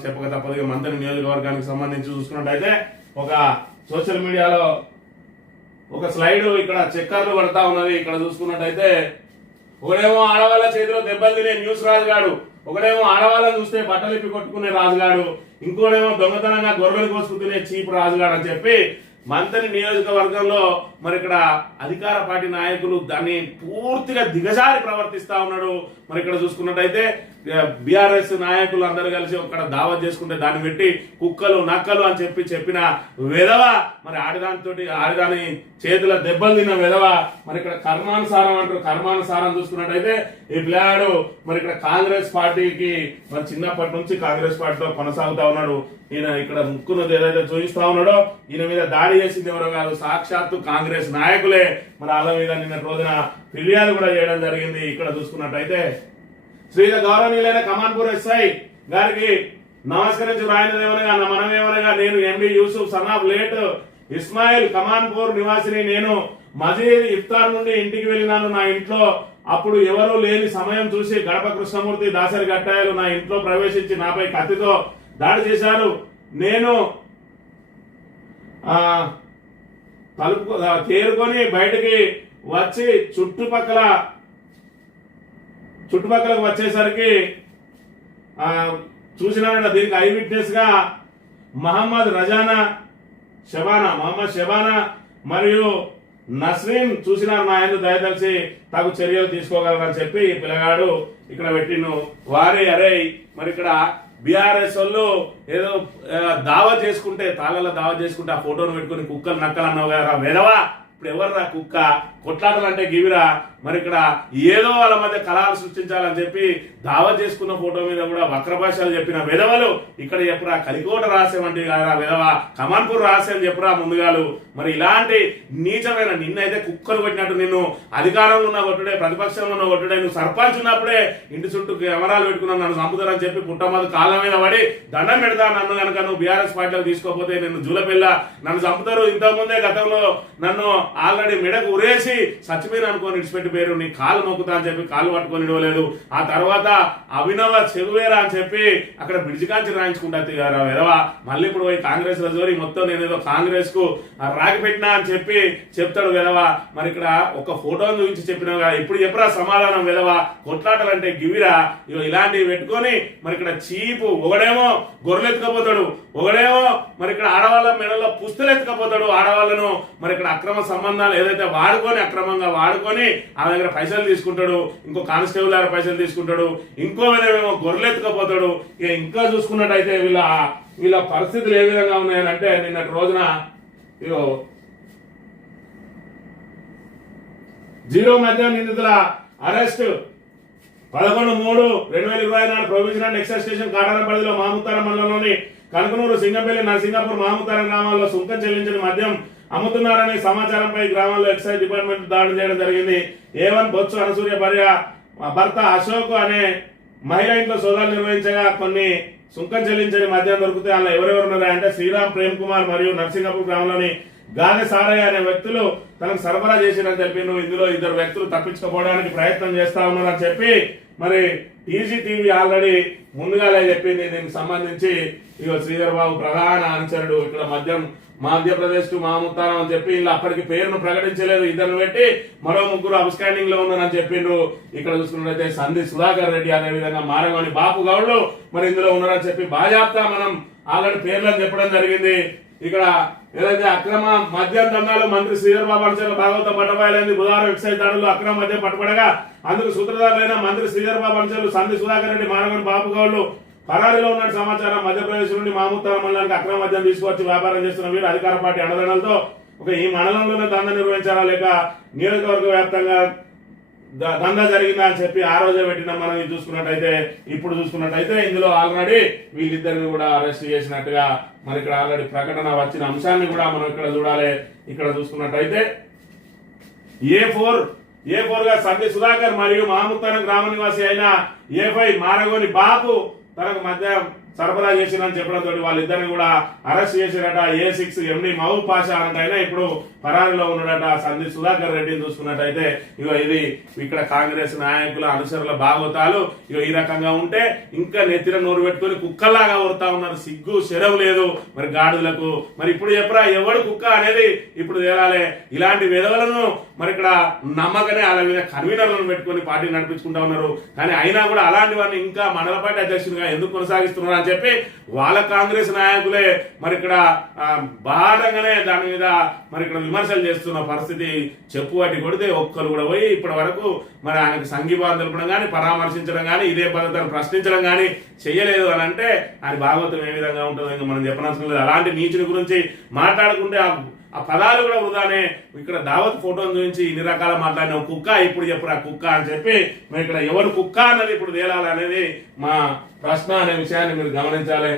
చెప్పక తప్పదు. మంత్రి నియోజకవర్గానికి సంబంధించి చూసుకున్నట్టయితే ఒక సోషల్ మీడియాలో ఒక స్లైడ్ ఇక్కడ చక్కర్లు పడతా ఉన్నది. ఇక్కడ చూసుకున్నట్టయితే ఒకడేమో ఆడవాళ్ళ చేతిలో దెబ్బలు తినే న్యూస్ రాజుగాడు, ఒకడేమో ఆడవాళ్ళని చూస్తే బట్టలు ఇప్పి కొట్టుకునే రాజుగాడు, ఇంకోడేమో దొంగతనంగా గొర్రెలు కోసుకునే చీప్ రాజుగాడు అని చెప్పి మంత్రి నియోజకవర్గంలో మరి ఇక్కడ అధికార పార్టీ నాయకులు దాన్ని పూర్తిగా దిగజారి ప్రవర్తిస్తా ఉన్నాడు. మరి ఇక్కడ చూసుకున్నట్టయితే బీఆర్ఎస్ నాయకులు అందరూ కలిసి ఒక్కడ దావత్ చేసుకుంటే దాన్ని పెట్టి కుక్కలు నక్కలు అని చెప్పిన విధవ, మరి ఆడిదాని చేతుల దెబ్బలు తిన్న విధవ. మరి ఇక్కడ కర్మానుసారం అంటారు. కర్మానుసారం చూసుకున్నట్టయితే ఈ పిల్లాడు మరి ఇక్కడ కాంగ్రెస్ పార్టీకి మరి చిన్నప్పటి నుంచి కాంగ్రెస్ పార్టీలో కొనసాగుతా ఉన్నాడు. ఈయన ఇక్కడ ముక్కును ఏదైతే చూపిస్తా ఉన్నాడో ఈయన మీద దాడి చేసింది ఎవరో కాదు, సాక్షాత్తు కాంగ్రెస్ నాయకులే. మరి వాళ్ళ మీద నిన్న రోజున ఫిర్యాదు కూడా చేయడం జరిగింది. ఇక్కడ చూసుకున్నట్టయితే శ్రీల గౌరవనీయులైన కమాన్పూర్ ఎస్ఐ గారికి నమస్కరించి రాయనదేమనగా మనమేమనగా నేను ఎండి యూసుఫ్ సనాఫ్ లేట్ ఇస్మాయిల్ కమాన్పూర్ నివాసిని. నేను మజీద్ ఇఫ్తార్ నుండి ఇంటికి వెళ్ళినాను. నా ఇంట్లో అప్పుడు ఎవరూ లేని సమయం చూసి గడప కృష్ణమూర్తి దాసరి గట్టాయలు నా ఇంట్లో ప్రవేశించి నాపై కత్తితో దాడి చేశారు. నేను తలుపు తేరుకొని బయటికి వచ్చి చుట్టుపక్కలకు వచ్చేసరికి చూసినానంట. దీనికి ఐ విట్నెస్ గా మహమ్మద్ షబానా మరియు నస్రీన్ చూసినారు. నా ఆయన దయదలిసి తగు చర్యలు తీసుకోగలరని చెప్పి ఈ పిల్లగాడు ఇక్కడ పెట్టిను. వారే అరే మరి ఇక్కడ బీఆర్ఎస్ వాళ్ళు ఏదో దావా చేసుకుంటే తాళాల దావా చేసుకుంటే ఆ ఫోటోను పెట్టుకుని కుక్కలు నక్కలు అన్నావు కదా వెదవా. ఇప్పుడు ఎవర్రా కుక్క కొట్లాటలంటే గివిరా. మరి ఇక్కడ ఏదో వాళ్ళ మధ్య కళాలు సృష్టించాలని చెప్పి దావా చేసుకున్న ఫోటో మీద కూడా వక్ర భాషలు చెప్పిన విధవలు ఇక్కడ చెప్పురా. కలికోట రహస్యం అంటే కదా విధవ, కమాన్పూర్ రహస్యం చెప్పురా ముందుగాలు. మరి ఇలాంటి నీచమైన నిన్నైతే కుక్కలు కొట్టినట్టు నిన్ను అధికారంలో ఉన్న కొట్టుడే, ప్రతిపక్షంలో ఉన్న కొట్టుడే, నువ్వు సర్పంచ్ ఉన్నప్పుడే ఇంటి చుట్టూ కెమెరాలు పెట్టుకున్నావు నన్ను చంపుతారని చెప్పి పుట్టమది కాళ్ళ మీద పడి దండం పెడతా. నన్ను కనుక నువ్వు బీఆర్ఎస్ పార్టీలోకి తీసుకోకపోతే నిన్ను జూలపిల్ల నన్ను చంపుతారు. ఇంతకుముందే గతంలో నన్ను ఆల్రెడీ మెడకు ఉరేసి సచ్చిపోయిన అనుకోని ఇడిచిపెట్టి పేరు నీ కాలు మొక్కుతా అని చెప్పి కాలు పట్టుకొని ఇవ్వలేదు. ఆ తర్వాత అభినవ చెరువేరా అని చెప్పి అక్కడ బ్రిడ్జి కాంచి రాయించుకుంటా ఎదవా. మళ్ళీ ఇప్పుడు పోయి కాంగ్రెస్ రజోరి మొత్తం నేనేదో కాంగ్రెస్ కు రాకి పెట్టినా అని చెప్పి చెప్తాడు వెదవా. మరి ఇక్కడ ఒక ఫోటోను చూపించి చెప్పినా కదా, ఇప్పుడు చెప్పరా సమాధానం వెదవా. కొట్లాటలంటే గివిరా. ఇలాంటివి పెట్టుకొని మరి ఇక్కడ చీపు ఒకడేమో గొర్రెలు ఎత్తుకపోతాడు, ఒకడేమో మరి ఇక్కడ ఆడవాళ్ళ మెడలో పుస్తులు ఎత్తుకపోతాడు ఆడవాళ్ళను. మరి ఇక్కడ అక్రమ సంబంధాలు ఏదైతే అక్రమంగా వాడుకొని ఆ దగ్గర పైసలు తీసుకుంటాడు, ఇంకో కానిస్టేబుల్ దగ్గర పైసలు తీసుకుంటాడు, ఇంకో విధమేమో గొర్రెలు ఎత్తుకపోతాడు. ఇంకా చూసుకున్నట్టయితే వీళ్ళ పరిస్థితులు ఏ విధంగా ఉన్నాయనంటే నిన్నటి రోజున జీరో మద్యం నిందితుల అరెస్ట్ 11/3/2020 నాడు ప్రొవిజనల్ ఎక్సైజ్ స్టేషన్ కాటారం పరిధిలో మాముతారం మండలంలోని కనకనూరు, సింగంపల్లి, నరసింగాపూర్, మాముతారం గ్రామాల్లో సుంకం చెల్లించిన మద్యం అమ్ముతున్నారనే సమాచారంపై గ్రామాల్లో ఎక్సైజ్ డిపార్ట్మెంట్ దాడి చేయడం జరిగింది. A1 బొత్సు అనసూయ భార్య భర్త అశోక్ అనే మహిళ ఇంట్లో సోదాలు నిర్వహించగా కొన్ని సుంకం చెల్లించని మద్యం దొరికితే అలా ఎవరెవరున్నారా అంటే శ్రీరామ్, ప్రేమ్ కుమార్ మరియు నరసింగాపూర్ గ్రామంలోని గాలి సారయ్య అనే వ్యక్తులు తనకు సరఫరా చేసిరని తెలిపిండు. ఇందులో 2 వ్యక్తులు తప్పించుకోవడానికి ప్రయత్నం చేస్తా ఉన్నారని చెప్పి మరి టీజీటీవీ ఆల్రెడీ ముందుగానే చెప్పింది. దీనికి సంబంధించి శ్రీధర్ బాబు ప్రధాన అనుచరుడు ఇక్కడ మధ్యప్రదేశ్ టు మాముతారం అని చెప్పి ఇలా అప్పటికి పేరును ప్రకటించలేదు. 2 పెట్టి మరో 3 అబ్స్కాండింగ్ లో ఉన్నారని చెప్పిండ్రు. ఇక్కడ చూసుకున్నట్లయితే సంధి సుధాకర్ రెడ్డి, అదే విధంగా మారగోని బాపు గౌడ్లు మరి ఇందులో ఉన్నారని చెప్పి బాజాప్తా మనం ఆల్రెడీ పేర్లను చెప్పడం జరిగింది. ఇక్కడ ఏదైతే అక్రమ మద్యం దందాలు మంత్రి శ్రీధర్ బాబు అనుచరులు భాగవతం పట్టబయలైంది. బుధవారం ఎక్సైజ్ దాడులు అక్రమ మద్యం పట్టుబడగా అందుకు సూత్రధారులైన మంత్రి శ్రీధర్ బాబు అనుచరులు సంధి సుధాకర్ రెడ్డి, మారగోని బాపు గౌడ్లు పరారీలో ఉన్న సమాచారం. మధ్యప్రదేశ్ నుండి మాముతారం మండలానికి అక్రమ మద్యం తీసుకొచ్చి వ్యాపారం చేస్తున్న వీరు అధికార పార్టీ అండదండలతో ఈ మండలంలోనే దందా నిర్వహించారా లేక నియోజకవర్గ వ్యాప్తంగా దందా జరిగిందా అని చెప్పి ఆ రోజే పెట్టిన మనం చూసుకున్నట్టయితే ఇప్పుడు చూసుకున్నట్టయితే ఇందులో ఆల్రెడీ వీళ్ళిద్దరిని కూడా అరెస్ట్ చేసినట్టుగా మరి ఇక్కడ ఆల్రెడీ ప్రకటన వచ్చిన అంశాన్ని కూడా మనం ఇక్కడ చూడాలి. ఇక్కడ చూసుకున్నట్టయితే A4 గా సంధి సుధాకర్ మరియు మాముతారం గ్రామ నివాసి అయిన A5 మారగోని బాపు తనకు సరఫరా చేసిరని చెప్పడంతో వాళ్ళిద్దరిని కూడా అరెస్ట్ చేసిరట. A6 MD మహబూబ్ పాషా అన్నట్టయినా ఇప్పుడు పరారీలో ఉన్నాడట. సందీప్ సుధాకర్ రెడ్డిని చూసుకున్నట్టయితే ఇగో ఇది ఇక్కడ కాంగ్రెస్ నాయకుల అనుసరుల భాగవతాలు ఇగో ఈ రకంగా ఉంటే ఇంకా నెత్తిన నోరు పెట్టుకుని కుక్కల్లాగా ఊరుతా ఉన్నారు. సిగ్గు శరవు లేదు మరి గాడులకు. మరి ఇప్పుడు చెప్పరా ఎవడు కుక్క అనేది ఇప్పుడు తేలాలే. ఇలాంటి విధవలను మరి ఇక్కడ నమ్మకనే వాళ్ళ మీద కన్వీనర్లను పెట్టుకుని పార్టీ నడిపించుకుంటా ఉన్నారు. కానీ అయినా కూడా అలాంటి వారిని ఇంకా మండల పార్టీ అధ్యక్షునిగా ఎందుకు కొనసాగిస్తున్నారు అని చెప్పి వాళ్ళ కాంగ్రెస్ నాయకులే మరి ఇక్కడ బాధంగానే దాని మీద మరి ఇక్కడ విమర్శలు చేస్తున్న పరిస్థితి. చెప్పు వాటి కొడితే ఒక్కరు కూడా పోయి ఇప్పటి వరకు మరి ఆయనకు సంఘీభావం తెలపడం కానీ పరామర్శించడం కానీ ఇదే పద్ధతిని ప్రశ్నించడం కానీ చెయ్యలేదు అని అంటే ఆయన భాగవతం ఏ విధంగా ఉంటుందో ఇంకా మనం చెప్పనవసరం లేదు. అలాంటి నీచుని గురించి మాట్లాడుకుంటే ఆ పదాలు కూడా వృధానే. ఇక్కడ దావత్ ఫోటోను చూపించి ఇన్ని రకాల మాట్లాడిన కుక్క ఇప్పుడు చెప్పురా కుక్క అని చెప్పి మరి ఇక్కడ ఎవరు కుక్క అన్నది ఇప్పుడు తేలాలి అనేది మా ప్రశ్న అనే విషయాన్ని మీరు గమనించాలి.